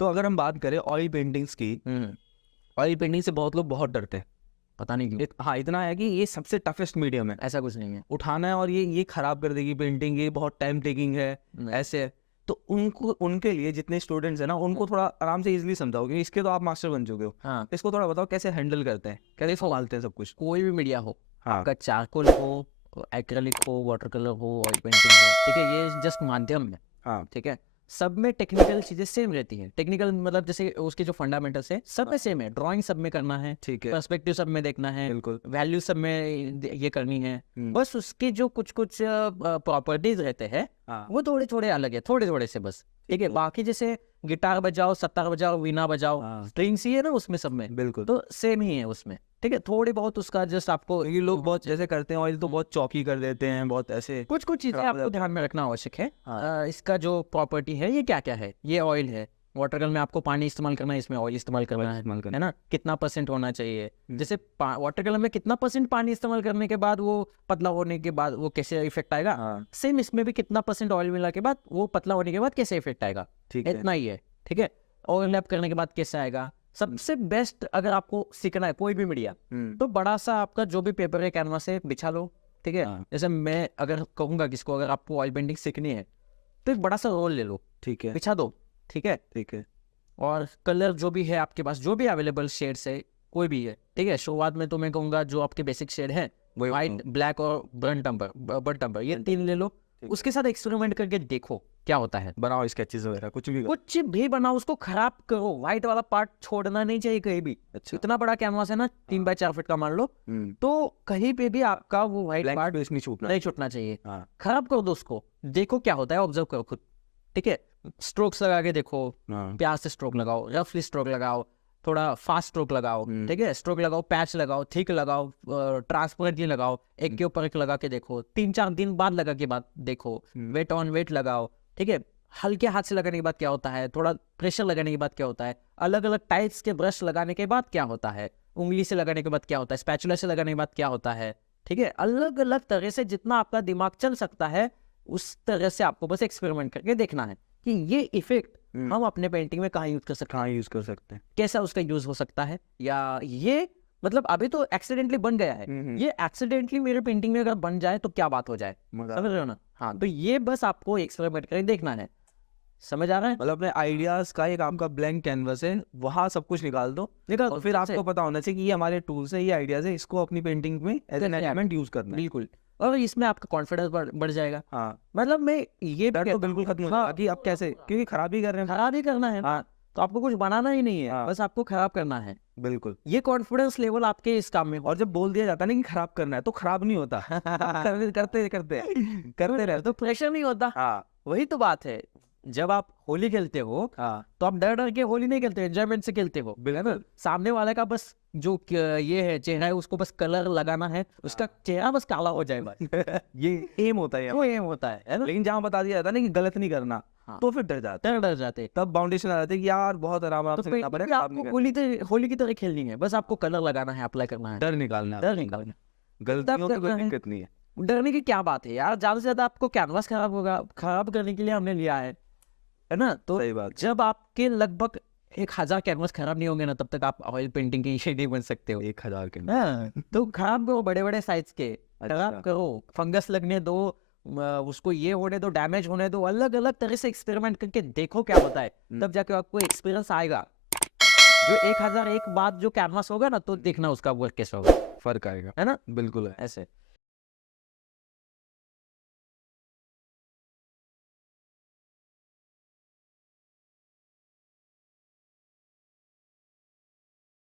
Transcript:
तो अगर हम बात करें ऑयल पेंटिंग्स की, ऑयल पेंटिंग से बहुत लोग बहुत डरते हैं, पता नहीं क्यों। हाँ इतना है कि ये सबसे टफेस्ट मीडियम है, ऐसा कुछ नहीं है। उठाना है और ये खराब कर देगी पेंटिंग, ये बहुत टाइम टेकिंग है, ऐसे है। तो उनको, उनके लिए जितने स्टूडेंट्स हैं ना, उनको थोड़ा आराम से इजीली समझाओ, क्योंकि इसके तो आप मास्टर बन चुके हो। हाँ, इसको थोड़ा बताओ कैसे हैंडल करते हैं, कैसे संभालते हैं सब कुछ। कोई भी मीडिया हो, हाँ आपका चारकोल हो, एक्रेलिक हो, वाटर कलर हो, ऑयल पेंटिंग हो, ठीक है, ये जस्ट माध्यम है, हाँ ठीक है। सब में टेक्निकल चीजें सेम रहती हैं। टेक्निकल मतलब जैसे उसके जो फंडामेंटल्स है सब में सेम है। ड्राइंग सब में करना है, ठीक है, पर्सपेक्टिव सब में देखना है, बिल्कुल। वैल्यू सब में ये करनी है। बस उसके जो कुछ कुछ प्रॉपर्टीज रहते हैं हाँ वो थोड़े थोड़े अलग है, थोड़े थोड़े से बस, ठीक है। बाकी जैसे गिटार बजाओ, सतार बजाओ, वीणा बजाओ, हाँ स्ट्रिंग्स ही है ना उसमें सब में, बिल्कुल। तो सेम ही है उसमें, ठीक है। थोड़ी बहुत उसका जस्ट आपको ये लोग बहुत जैसे करते हैं, ऑयल तो बहुत चौकी कर देते हैं, बहुत ऐसे कुछ कुछ चीजें खराब हो आपको जाता ध्यान में रखना आवश्यक है। हाँ। इसका जो प्रॉपर्टी है, ये क्या क्या है, ये ऑयल है, वाटर कलर में आपको पानी इस्तेमाल करना है, इसमें ऑयल इस्तेमाल करना है ना, कितना परसेंट होना चाहिए। जैसे वाटर कलर में कितना परसेंट पानी इस्तेमाल करने के बाद वो पतला होने के बाद वो कैसे इफेक्ट आएगा, हाँ सेम इसमें भी कितना परसेंट ऑयल मिला के बाद वो पतला होने के बाद कैसे इफेक्ट आएगा, ठीक है। इतना ही है, ठीक है। ओवरलैप करने के बाद कैसे आएगा। सबसे बेस्ट अगर आपको सीखना है कोई भी मीडिया, तो बड़ा सा आपका जो भी पेपर है, कैनवास है, बिछा लो, ठीक है। हाँ। जैसे मैं अगर कहूंगा किसको, अगर आपको ऑयल पेंटिंग सीखनी है तो एक बड़ा सा रोल ले लो, ठीक है, बिछा दो, ठीक है। ठीक है। और कलर जो भी है आपके पास, जो भी अवेलेबल शेड्स है, कोई भी है, ठीक है। शुरुआत में तो मैं कहूंगा जो आपके बेसिक शेड है, व्हाइट, ब्लैक और बर्न टम्बर, ये 3 ले लो। उसके साथ एक्सपेरिमेंट करके देखो क्या होता है। बनाओ स्केचेस वगैरह, कुछ भी बनाओ, उसको खराब करो, व्हाइट वाला पार्ट छोड़ना नहीं चाहिए कहीं भी। अच्छा। इतना बड़ा कैनवास है ना, 3x4 फीट का मान लो, तो कहीं पे भी आपका वो व्हाइट ब्लैंक पार्ट स्पेस नहीं नहीं छूटना चाहिए। हाँ। खराब कर दो उसको, देखो क्या होता है, ऑब्जर्व करो खुद, ठीक है। स्ट्रोक्स लगा के देखो, हाँ। प्यार से स्ट्रोक लगाओ, रफली स्ट्रोक लगाओ, थोड़ा फास्ट स्ट्रोक लगाओ, ठीक है। स्ट्रोक लगाओ, पैच लगाओ, थिक लगाओ, ट्रांसपेरेंटली लगाओ, एक के ऊपर एक लगा के देखो, 3-4 दिन बाद लगा के बाद देखो, वेट ऑन वेट लगाओ, ठीक है। हल्के हाथ से लगाने के बाद क्या होता है, थोड़ा प्रेशर लगाने के बाद क्या होता है, अलग अलग टाइप्स के ब्रश लगाने के बाद क्या होता है, उंगली से लगाने के बाद क्या होता है, स्पैचुला से लगाने के बाद क्या होता है, ठीक है। अलग अलग तरह से जितना आपका दिमाग चल सकता है उस तरह से आपको बस एक्सपेरिमेंट करके देखना है कि ये इफेक्ट हम अपने पेंटिंग में कहाँ यूज कर सकते हैं, कहाँ यूज कर सकते हैं, कैसा उसका यूज हो सकता है। या ये मतलब अभी तो एक्सीडेंटली बन गया है, ये एक्सीडेंटली मेरे पेंटिंग में अगर बन जाए तो क्या बात हो जाए, समझ रहे हो ना। हाँ, तो ये बस आपको एक्सपेरिमेंट करके देखना है, समझ आ रहा है। मतलब अपने आइडियाज का एक आपका ब्लैंक कैनवस है, वहाँ सब कुछ निकाल दो, और फिर आपको पता होना चाहिए कि ये हमारे टूल्स है, ये आइडियाज है, इसको अपनी पेंटिंग में एज एन एलिमेंट यूज करना है। बिल्कुल, और इसमें आपका कॉन्फिडेंस बढ़ जाएगा। हाँ, मतलब मैं ये डर तो बिल्कुल खत्म हो जाएगा कि आप कैसे, क्योंकि खराब ही कर रहे हैं, खराब ही करना है। हाँ तो आपको कुछ बनाना ही नहीं है, हाँ। बस आपको खराब करना है। बिल्कुल। ये कॉन्फिडेंस लेवल आपके इस काम में और जब बोल दिया जाता है ना कि खराब करना है, तो खराब नहीं होता करते रहते तो प्रेशर नहीं होता। हाँ वही तो बात है, जब आप होली खेलते हो हाँ तो आप डर डर के होली नहीं खेलते, एंजॉयमेंट से खेलते हो, बिल्कुल। सामने वाले का बस जो ये है चेहरा है, उसको बस कलर लगाना है, उसका चेहरा बस काला हो जाए बस ये एम होता है, वो एम होता है ना। लेकिन जहाँ बता दिया जाता है ना कि गलत नहीं करना, हाँ। तो फिर डर जाते हैं, डर जाते, तब बाउंडेशन आ जाती है कि यार बहुत आराम तो से करना पेंटिंग पड़ेगा, आपको होली की तरह खेलनी है, बस आपको कलर लगाना है, अप्लाई करना है, डर निकालना है, डर निकालना। गलतियों की कोई करना है। दिक्कत नहीं है। डरने की क्या बात है यार, ज्यादा से ज्यादा आपको कैनवास खराब होगा, खराब करने के लिए हमने लिया है ना। तो सही बात। जब आपके लगभग 1000 कैनवास खराब नहीं होंगे ना, तब तक आप ऑयल पेंटिंग की शेड नहीं बन सकते हो। 1000 के हाँ, तो खराब करो, बड़े बड़े साइज के खराब करो, फंगस लगने दो, उसको ये होने दो, डैमेज होने दो, अलग अलग तरह से एक्सपेरिमेंट करके देखो क्या होता है, तब जाके आपको एक्सपीरियंस आएगा। जो 1001 बाद जो कैनवास होगा ना, तो देखना उसका वर्क कैसा होगा, फर्क आएगा, है ना। बिल्कुल है। ऐसे